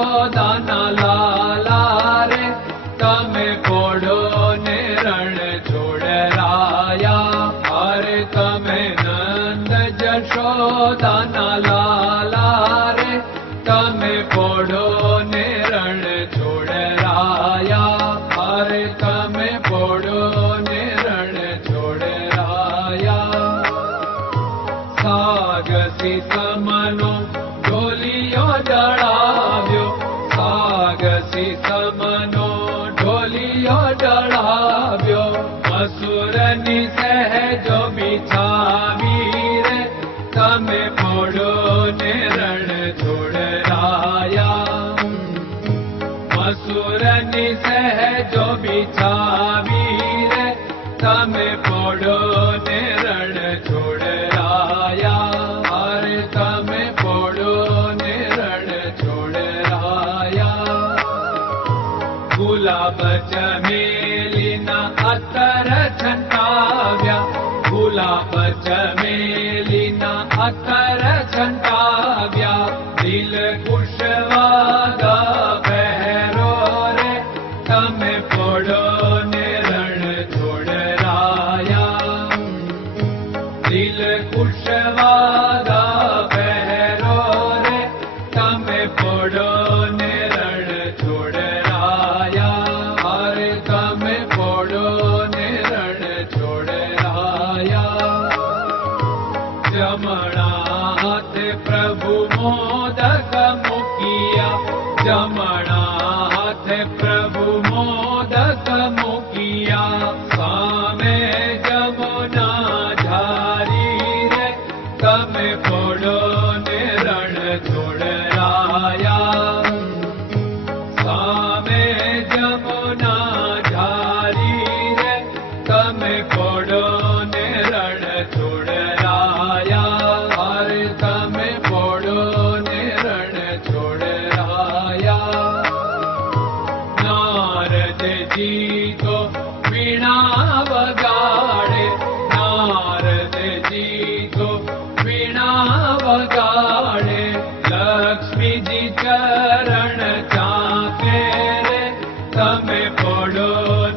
જશોદાના લાલા રે તમે પોડો ને રણ છોડરાયા. અરે તમે નંદ જશોદાના લાલા રે તમે પોડો ને રણ છોડરાયા. અરે તમે પોડો ને રણ છોડરાયા. સાગસી સમનો ઢોલિયો ડળાવ્યો, સાગસી સમનો ઢોલિયો ડળાવ્યો. મસૂરની સહેજો બિછાવી રે તમે પોડો ને રણ છોડરાયા. મસૂરની સહેજો બિછાવી રે તમે પોડો ને રણ છોડરાયા. અરે તમે પોડો ને રણ છોડરાયા. ગુલાબ ચમેલીના અત્તર છંટાવ્યા, ગુલાબ ચમેલીના અત્તર છંટાવ્યા. દિલ કુશવાદા પહેરો રે તમે પોડો ને રણ છોડરાયા. દિલ કુશવાદા પહેરો રે તમે પોડો ને રણ છોડરાયા. અરે તમે પોડો ને રણ છોડરાયા. જમણા હાથે પ્રભુ મોદક મૂકિયા, જમણા હાથે પ્રભુ મોદક મૂકિયા. સામે જમુના ઝારી રે તમે પોડો ને રણ છોડરાયા. સામે જમુના ઝારી રે તમે પોડો ને રણ છોડરાયા. અરે તમે પોડો ને રણ છોડરાયા. નારદજી તો વીણા વગાડે, નારદજી તો વીણા વગાડે. લક્ષ્મીજી ચરણ ચાકે રે તમે પોડો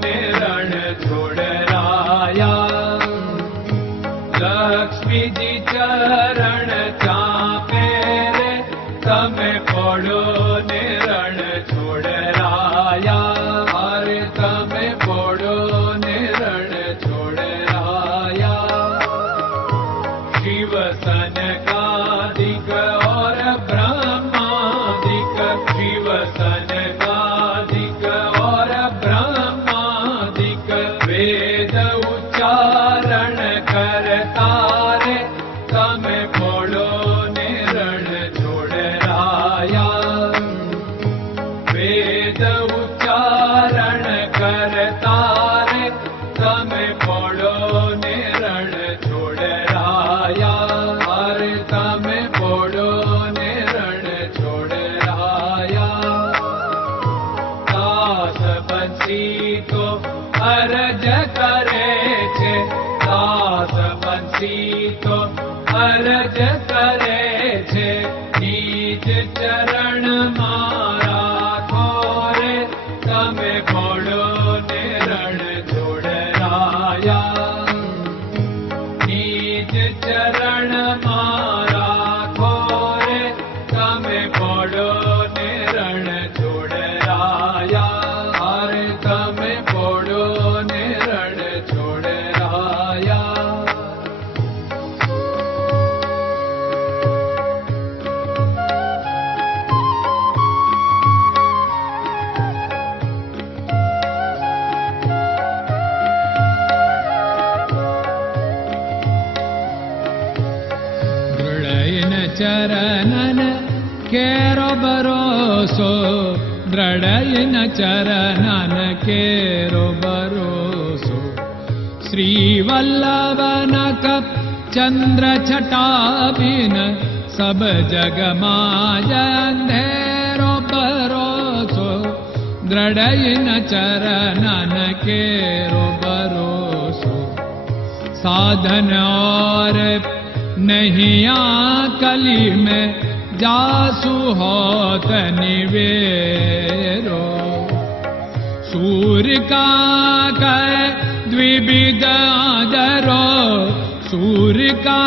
ને રણ છોડરાયા. લક્ષ્મીજી ચરણ ચાપે રે તમે પોડો ને રણ છોડરાયા. અરે તમે પોડો ને રણ છોડરાયા. શિવ સનકાદિક और ब्रह्मादिक, शिव सनकादिक और ब्रह्मादिक. वेद उच्चारण करता रे તમે પોડો ને રણ છોડરાયા. વેદ ઉચ્ચારણ કરતા રે તમે પોડો ને રણ છોડરાયા. અરે તમે પોડો ને રણ છોડરાયા. દાસ બંસી તો અરજ કરે છે, દાસ બંસી તો અરજ કરે છે. નીચ ચરણ મારા ખોરે તમે પોડો ને રણ છોડરાયા. નીચ ચરણ મારા ખોરે તમે પોડો ને રણ છોડરાયા. અરે તમે પોડો ને રણ છોડરાયા. ચરણન કેરો ભરોસો, દ્રઢયન ચરણન કેરો ભરોસો. શ્રી વલ્લભન કપ ચંદ્ર છટાબિન સબ જગમાં અંધેરો ભરોસો. દ્રઢયન ચરણન કેરો ભરોસો. साधन और नहीं कली में जासु होत निवेरो। सूर्य का कै द्विविध आदरो, सूर्य का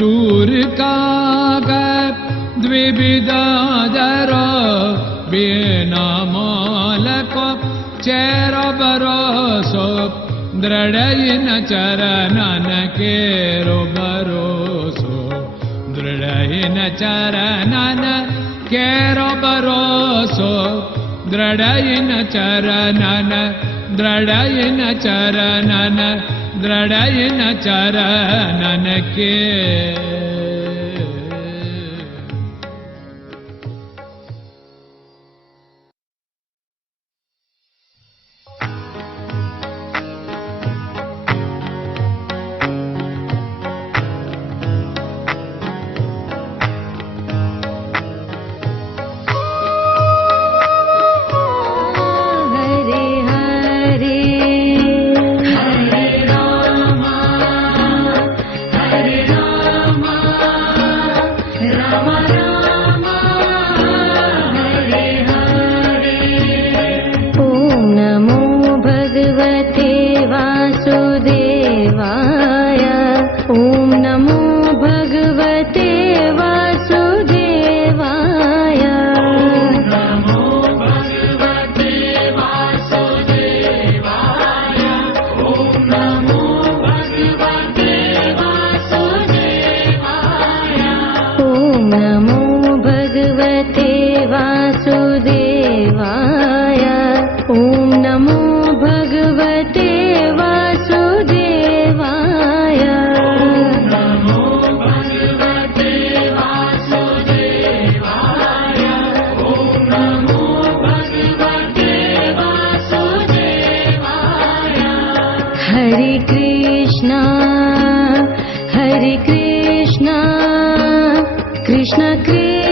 सूर्य का द्विविधादरो, बिना मोल को चेर भरोसो, दृढ़ चरणन केरो भरोसो, दृढ़ चरणन केरो भरोसो, दृढ़ चरणन, दृढ़ चरणन, दृढ़ चरणन के। Krishna Krishna